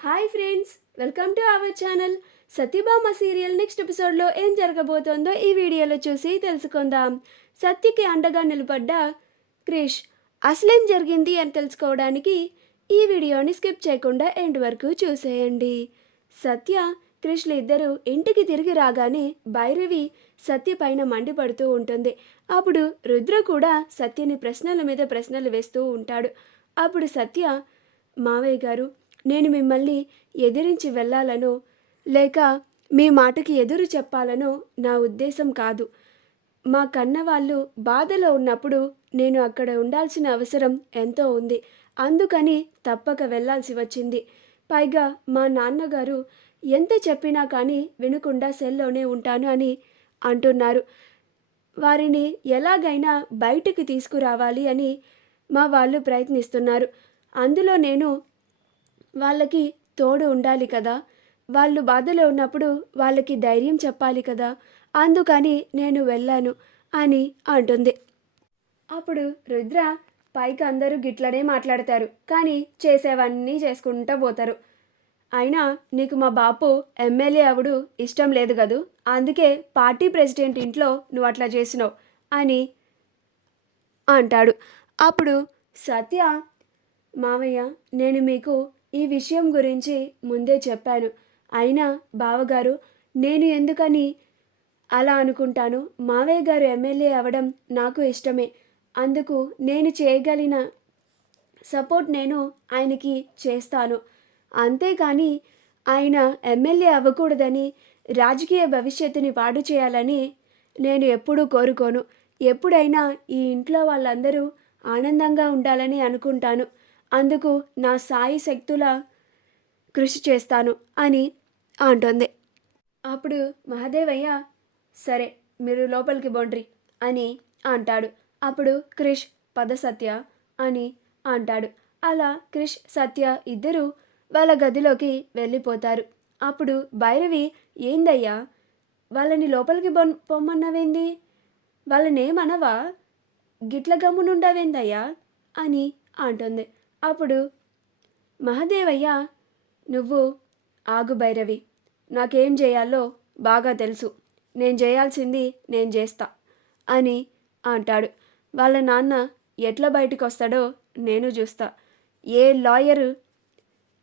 Hi friends, welcome to our channel. Satyabhama serial next ఎపిసోడ్లో ఏం జరగబోతోందో ఈ వీడియోలో చూసి తెలుసుకుందాం. సత్యకి అండగా నిలబడ్డ క్రిష్ అసలేం జరిగింది అని తెలుసుకోవడానికి ఈ వీడియోని స్కిప్ చేయకుండా ఎండ్ వరకు చూసేయండి. సత్య క్రిష్లు ఇద్దరు ఇంటికి తిరిగి రాగానే భైరవి సత్య పైన మండిపడుతూ ఉంటుంది. అప్పుడు రుద్ర కూడా సత్యని ప్రశ్నల మీద ప్రశ్నలు వేస్తూ ఉంటాడు. అప్పుడు సత్య, మావయ్య గారు, నేను మిమ్మల్ని ఎదిరించి వెళ్ళాలనో లేక మీ మాటకి ఎదురు చెప్పాలనో నా ఉద్దేశం కాదు. మా కన్నవాళ్ళు బాధలో ఉన్నప్పుడు నేను అక్కడ ఉండాల్సిన అవసరం ఎంతో ఉంది. అందుకని తప్పక వెళ్ళాల్సి వచ్చింది. పైగా మా నాన్నగారు ఎంత చెప్పినా కానీ వినకుండా సెల్లోనే ఉంటాను అని అంటున్నారు. వారిని ఎలాగైనా బయటికి తీసుకురావాలి అని మా వాళ్ళు ప్రయత్నిస్తున్నారు. అందులో నేను వాళ్ళకి తోడు ఉండాలి కదా. వాళ్ళు బాధలో ఉన్నప్పుడు వాళ్ళకి ధైర్యం చెప్పాలి కదా. అందుకని నేను వెళ్ళాను అని అంటుంది. అప్పుడు రుద్ర, పైకి అందరూ గిట్లనే మాట్లాడతారు, కానీ చేసేవన్నీ చేసుకుంటూ పోతారు. అయినా నీకు మా బాపు ఎమ్మెల్యే అవుడు ఇష్టం లేదు కదూ, అందుకే పార్టీ ప్రెసిడెంట్ ఇంట్లో నువ్వు అట్లా చేసినావు అని అంటాడు. అప్పుడు సత్య, మామయ్య, నేను మీకు ఈ విషయం గురించి ముందే చెప్పాను. అయినా బావగారు, నేను ఎందుకని అలా అనుకుంటాను. మావయ్య గారు ఎమ్మెల్యే అవ్వడం నాకు ఇష్టమే. అందుకు నేను చేయగలిగిన సపోర్ట్ నేను ఆయనకి చేస్తాను. అంతేకాని ఆయన ఎమ్మెల్యే అవ్వకూడదని, రాజకీయ భవిష్యత్తుని పాడు చేయాలని నేను ఎప్పుడూ కోరుకోను. ఎప్పుడైనా ఈ ఇంట్లో వాళ్ళందరూ ఆనందంగా ఉండాలని అనుకుంటాను. అందుకు నా సాయి శక్తుల కృషి చేస్తాను అని అంటుంది. అప్పుడు మహదేవయ్య, సరే మీరు లోపలికి బొండ్రి అని అంటాడు. అప్పుడు క్రిష్, పద సత్య అని అంటాడు. అలా క్రిష్ సత్య ఇద్దరు వాళ్ళ గదిలోకి వెళ్ళిపోతారు. అప్పుడు భైరవి, ఏందయ్యా వాళ్ళని లోపలికి పొమ్మన్నవేంది? వాళ్ళనేమనవా? గిట్ల గమ్మునుండవేందయ్యా అని అంటుంది. అప్పుడు మహదేవయ్య, నువ్వు ఆగు భైరవి, నాకేం చేయాలో బాగా తెలుసు. నేను చేయాల్సింది నేను చేస్తా అని అంటాడు. వాళ్ళ నాన్న ఎట్లా బయటకు వస్తాడో నేను చూస్తా. ఏ లాయరు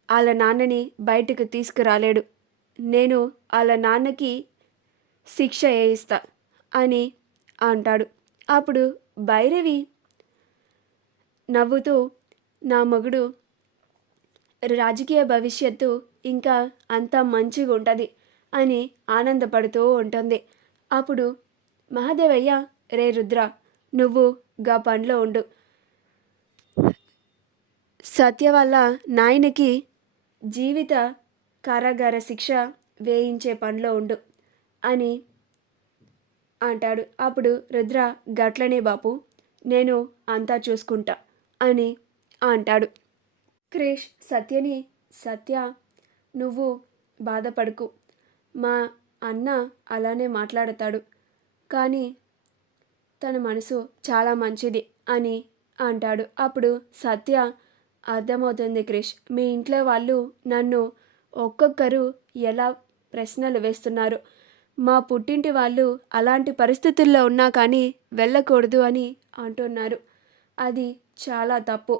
వాళ్ళ నాన్నని బయటకు తీసుకురాలేడు. నేను వాళ్ళ నాన్నకి శిక్ష వేయిస్తా అని అంటాడు. అప్పుడు భైరవి నవ్వుతూ, నా మగుడు రాజకీయ భవిష్యత్తు ఇంకా అంత మంచిగా ఉంటుంది అని ఆనందపడుతూ ఉంటుంది. అప్పుడు మహాదేవయ్య, రే రుద్ర, నువ్వు గా పనిలో ఉండు. సత్య వాళ్ళ నాయనకి జీవిత కారాగార శిక్ష వేయించే పనిలో ఉండు అని అంటాడు. అప్పుడు రుద్ర, గట్లనే బాపు, నేను అంతా చూసుకుంటా అని అంటాడు. క్రిష్ సత్యని, సత్య, నువ్వు బాధపడకు, మా అన్న అలానే మాట్లాడతాడు, కానీ తన మనసు చాలా మంచిది అని అంటాడు. అప్పుడు సత్య, అర్థమవుతుంది క్రిష్, మీ ఇంట్లో వాళ్ళు నన్ను ఒక్కొక్కరు ఎలా ప్రశ్నలు వేస్తున్నారు. మా పుట్టింటి వాళ్ళు అలాంటి పరిస్థితుల్లో ఉన్నా కానీ వెళ్ళకూడదు అని అంటున్నారు. అది చాలా తప్పు.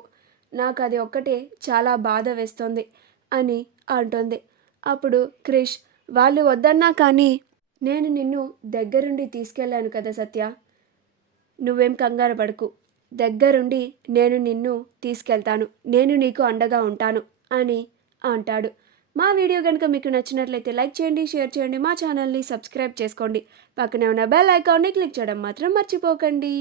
నాకు అది ఒక్కటే చాలా బాధ వేస్తుంది అని అంటుంది. అప్పుడు క్రిష్, వాళ్ళు వద్దన్నా కానీ నేను నిన్ను దగ్గరుండి తీసుకెళ్ళాను కదా సత్య, నువ్వేం కంగారు పడకు. దగ్గరుండి నేను నిన్ను తీసుకెళ్తాను. నేను నీకు అండగా ఉంటాను అని అంటాడు. మా వీడియో కనుక మీకు నచ్చినట్లయితే లైక్ చేయండి, షేర్ చేయండి, మా ఛానల్ని సబ్స్క్రైబ్ చేసుకోండి. పక్కనే ఉన్న బెల్ ఐకాన్ని క్లిక్ చేయడం మాత్రం మర్చిపోకండి.